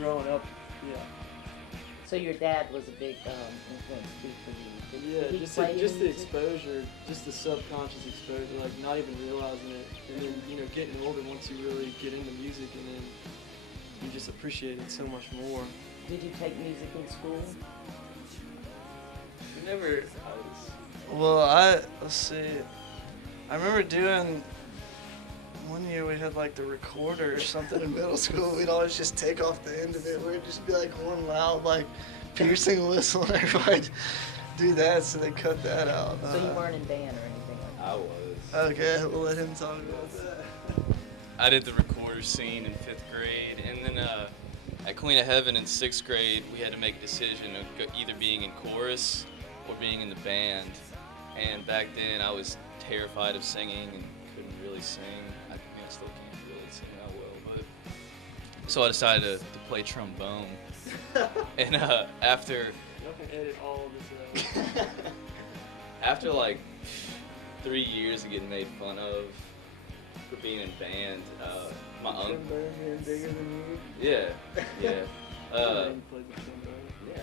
growing up, yeah. So your dad was a big influence too for you. Yeah, Did he just play just the any music? exposure, just the subconscious exposure, like not even realizing it, and then getting older once you really get into music, and then you just appreciate it so much more. Did you take music in school? Never. Well, let's see. I remember doing one year we had like the recorder or something in middle school. We'd always just take off the end of it. We'd just be like one loud, like piercing whistle, and everybody do that. So they cut that out. So you weren't in band or anything like that? I was. Okay, we'll let him talk about that. I did the recorder scene in 5th grade, and then at Queen of Heaven in 6th grade, we had to make a decision of either being in chorus or being in the band. And back then, I was terrified of singing and couldn't really sing. I mean, I still can't really sing that well, but so I decided to play trombone. And after Y'all can edit all of this out. after like 3 years of getting made fun of for being in band, my uncle. Trombone being bigger than you. Yeah, yeah. You played the trombone. Yeah.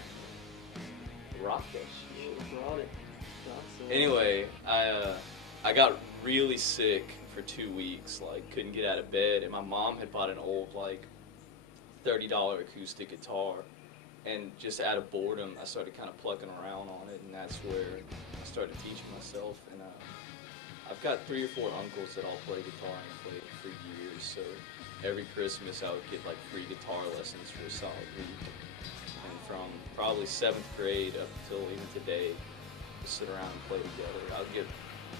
Rock that You shit. should've brought it. Rock star. Anyway, I got really sick for 2 weeks, like couldn't get out of bed, and my mom had bought an old like $30 acoustic guitar, and just out of boredom, I started kind of plucking around on it, and that's where I started teaching myself. And I've got 3 or 4 uncles that all play guitar and have played it for years, so every Christmas I would get like free guitar lessons for a solid week. And from probably 7th grade up till even today, we sit around and play together. I'll get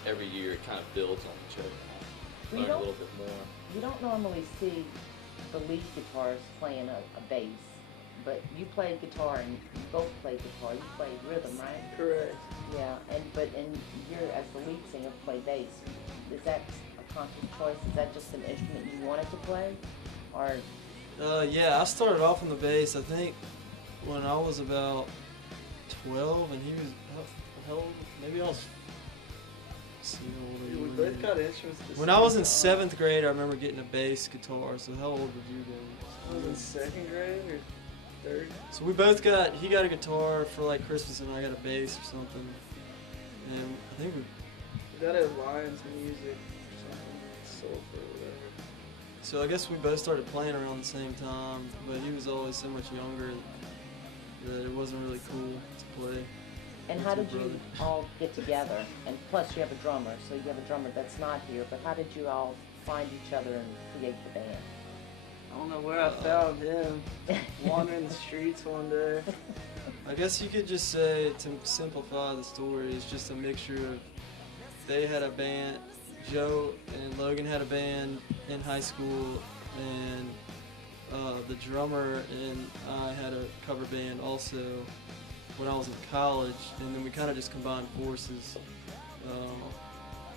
every year it kind of builds on each other. We And I learn a don't- little bit more. You don't normally see the lead guitarist playing a bass, but you played guitar and you both played guitar. You played rhythm, right? Correct. Yeah, and you're as the lead singer play bass. Is that a conscious choice? Is that just an instrument you wanted to play, or Yeah, I started off on the bass, I think, when I was about 12, and he was, how old? Maybe I was, let's see, how old are you? We both got instruments. at the When same I was in time. 7th grade, I remember getting a bass guitar, so how old would you I was in be? 2nd grade or 3rd. So we both he got a guitar for like Christmas, and I got a bass or something. And I think We got it Lions Music or something. Sulfur or whatever. so I guess we both started playing around the same time, but he was always so much younger that it wasn't really cool to play. and with how your did you brother. all get together? And plus, you have a drummer, so you have a drummer that's not here. But how did you all find each other and create the band? I don't know where I found him. Wandering the streets one day. I guess you could just say, to simplify the story, it's just a mixture of they had a band, Joe and Logan had a band in high school, and the drummer and I had a cover band also when I was in college, and then we kind of just combined forces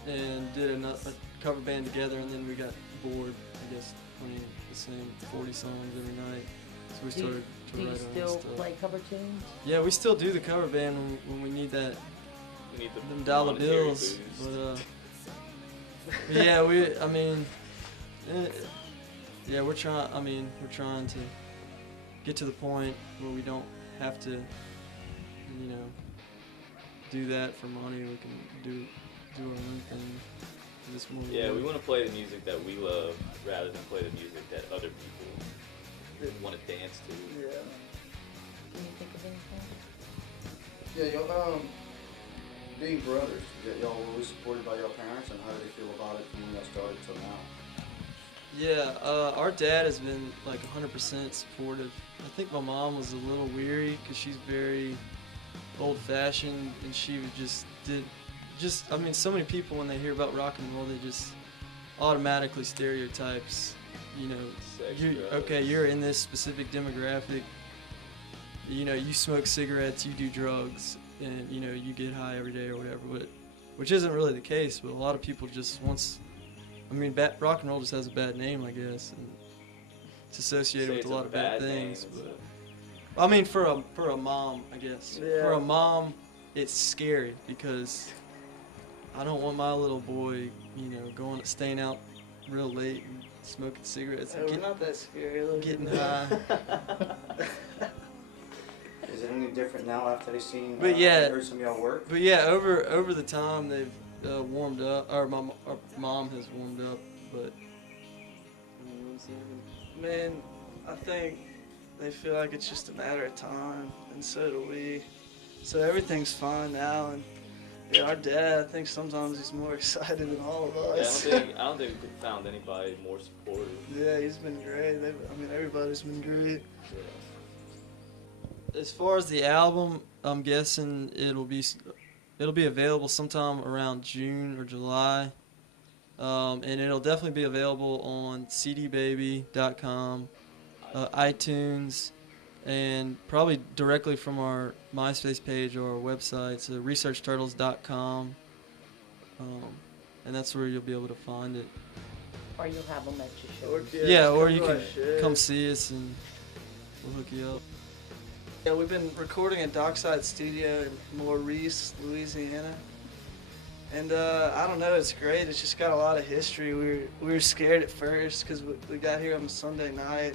and did a cover band together, and then we got bored, I guess, playing the same 40 songs every night, so we Do you- started to Do you write our own still stuff. play cover tunes? Yeah, we still do the cover band when we need that We need them dollar monetary bills. boost. But yeah, I mean, yeah, we're trying. I mean, we're trying to get to the point where we don't have to, do that for money. We can do our own thing. Just more. Yeah, we want to play the music that we love rather than play the music that other people want to dance to. Yeah. Can you think of anything? Yeah, y'all, being brothers, y'all were always supported by y'all parents, and how did they feel about it from when y'all started till now? Yeah, our dad has been like 100% supportive. I think my mom was a little weary because she's very old-fashioned, and she would I mean, so many people when they hear about rock and roll, they just automatically stereotypes. Sex, drugs. Okay, you're in this specific demographic. You smoke cigarettes, you do drugs, and you get high every day or whatever. But which isn't really the case. But a lot of people just rock and roll just has a bad name, I guess, and it's associated Say with it's a lot of bad name, things. it's But I mean, for a mom, I guess. Yeah. For a mom, it's scary because I don't want my little boy, staying out real late and smoking cigarettes Hey, and we're not that scary. Look. getting high. different now after they seen? But yeah. they heard some of y'all work. But yeah, over the time they've warmed up, or my mom has warmed up. But Man, I think they feel like it's just a matter of time, and so do we. So everything's fine now, and yeah, our dad, I think sometimes he's more excited than all of Yeah, us. I don't think we could found anybody more supportive. Yeah, he's been great. Everybody's been great. as far as the album, I'm guessing it'll be available sometime around June or July. And it'll definitely be available on cdbaby.com, iTunes, and probably directly from our MySpace page or our website, so researchturtles.com. And that's where you'll be able to find it. Or you'll have them at your show. Yeah, just or come you to our can shows. come see us and we'll hook you up. Yeah, we've been recording at Dockside Studio in Maurice, Louisiana. And I don't know, it's great. It's just got a lot of history. We were scared at first because we got here on a Sunday night.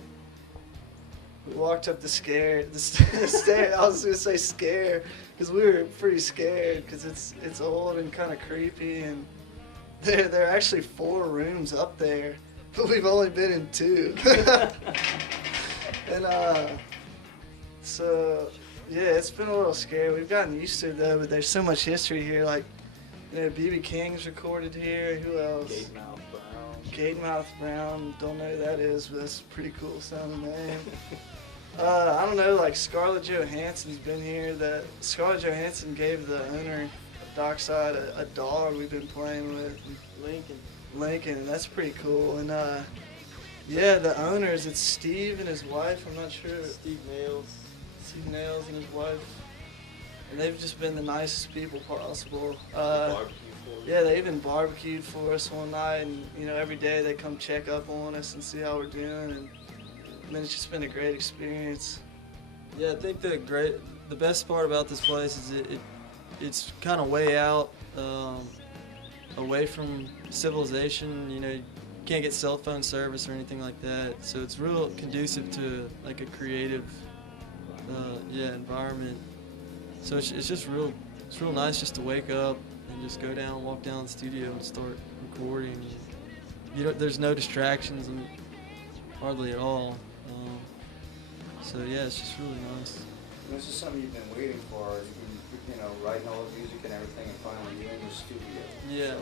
We walked up the stair. I was gonna say scare because we were pretty scared because it's old and kind of creepy. And there are actually 4 rooms up there, but we've only been in 2. And so yeah, it's been a little scary. We've gotten used to it though, but there's so much history here. Like, you know, B.B. King's recorded here. Who else? Gatemouth Brown. Gatemouth Brown. Don't know who that is, but that's a pretty cool sounding name. I don't know, like Scarlett Johansson's been here. That Scarlett Johansson gave the owner of Dockside a dog we've been playing with, Lincoln, and that's pretty cool. And yeah, the owners, it's Steve and his wife. I'm not sure. Steve Nails. Steve Nails and his wife. And they've just been the nicest people possible. Barbecue for Yeah, they even barbecued for us one night, and you know, every day they come check up on us and see how we're doing, and then it's just been a great experience. Yeah, I think the best part about this place is it's kind of way out, away from civilization. You know, you can't get cell phone service or anything like that, so it's real conducive to like a creative, environment. So it's just real nice just to wake up and just go down, walk down the studio and start recording. There's no distractions and hardly at all. So yeah, it's just really nice. And this is something you've been waiting for. You've been, writing all the music and everything, and finally you're in the studio. Yeah.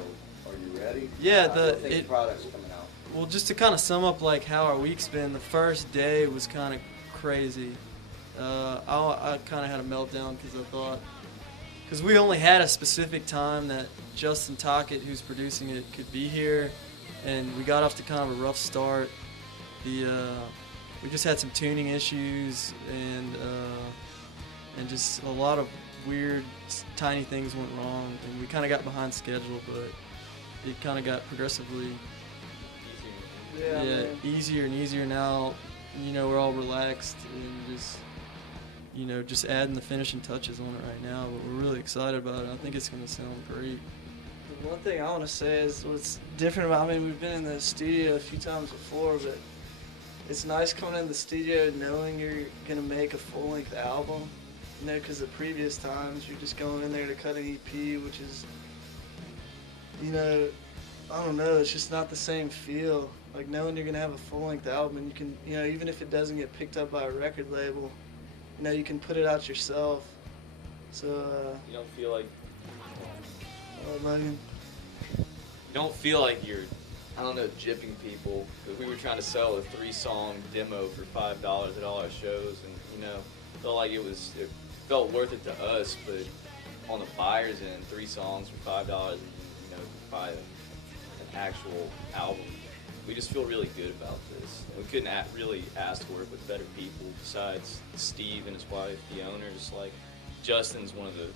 So, are you ready? Yeah, I don't think the product's coming out. Well, just to kind of sum up like how our week's been, the first day was kind of crazy. I kind of had a meltdown because we only had a specific time that Justin Tockett, who's producing it, could be here, and we got off to kind of a rough start. We just had some tuning issues and just a lot of weird tiny things went wrong, and we kind of got behind schedule, but it kind of got progressively easier and easier now. You know, we're all relaxed and just adding the finishing touches on it right now, but we're really excited about it. I think it's going to sound great. The one thing I want to say is what's different about, we've been in the studio a few times before, but it's nice coming in the studio knowing you're going to make a full-length album. You know, because the previous times you're just going in there to cut an EP, which is, I don't know, it's just not the same feel. Like knowing you're going to have a full-length album and you can, even if it doesn't get picked up by a record label, you can put it out yourself. So, You don't feel like Logan. you don't feel like you're, I don't know, gypping people. Because we were trying to sell a 3-song demo for $5 at all our shows, and felt like it felt worth it to us. But on the buyer's end, 3 songs for $5, and buy an actual album. We just feel really good about this. We couldn't really ask to work with better people besides Steve and his wife, the owners. Like, Justin's one of the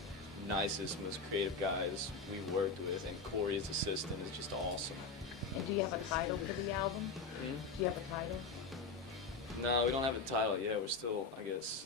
nicest, most creative guys we've worked with, and Corey, his assistant, is just awesome. And do you have a title for the album? Do you have a title? No, we don't have a title yet. We're still, I guess,